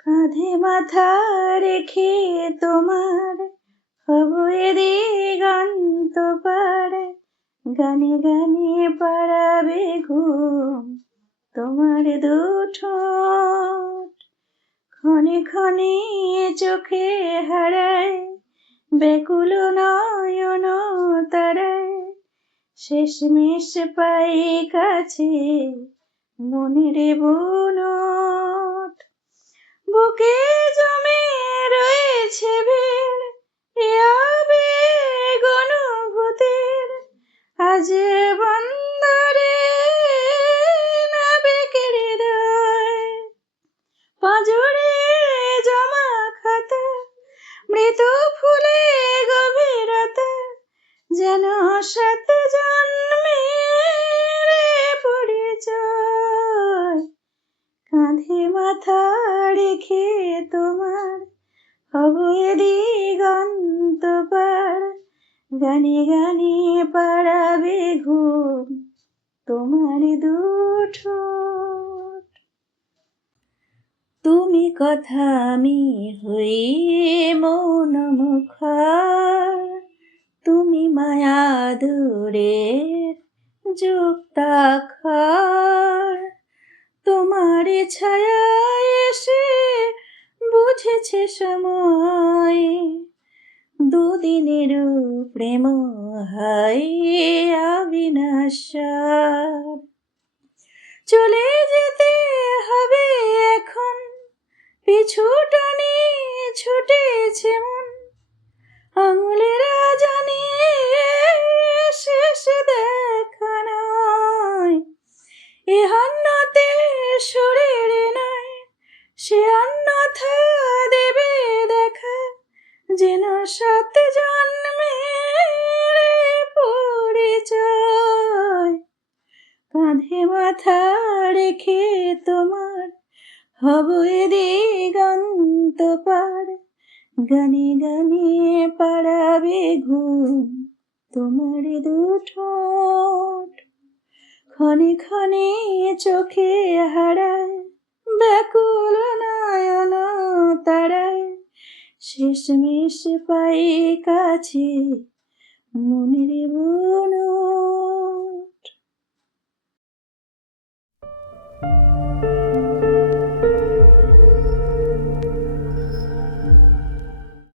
কাঁধে মাথা রেখে তোমার হব এ দিগন্ত পার, গানে গানে পাড়াবে ঘুম তোমার দুঠোঁট। ক্ষণে ক্ষণে চোখে হারায় ব্যাকুল নয়ন তারায়, শেষমেশ পাই কাছে মনের বুনোট। বুকে জমে রয়েছে ভিড় এ আবেগ অনুভূতির, আজ বন্দরে নাবিকের হৃদয়। পাঁজরে জমা খাতা মৃদু ফুলে গভীরতা, যেন সাত জন্মের পরিচয়। কাঁধে মাথা রেখে তোমার হব এ দিগন্ত পার, গানে গানে পাড়াবে ঘুম তোমার দুঠোঁট। তুমি কথা আমি হই মৌন মুখার, তুমি মায়া দূরের যুক্তাক্ষর। তোমার ছায়া এসে বুঝেছে সময়, দুদিনের প্রেম হায় অবিনাশার। চলে যেতে হবে এখন, পিছু টানে ছুটেছে মন, আঙুলেরা জানিয়ে শেষ দেখা নয়। এ অন্যতে শরীর নয়, সে অন্যথা দেবে দেখা, যেন সাত জন্মের পরিচয়। কাঁধে মাথা রেখে তোমার হব এ দিগন্ত পার, গানে গানে পাড়াবে ঘুম তোমার দুঠোঁট। ক্ষণে ক্ষণে চোখে হারায় ব্যাকুল নয়ন তারায়, শেষমেশ পাই কাছে মনের বুনো।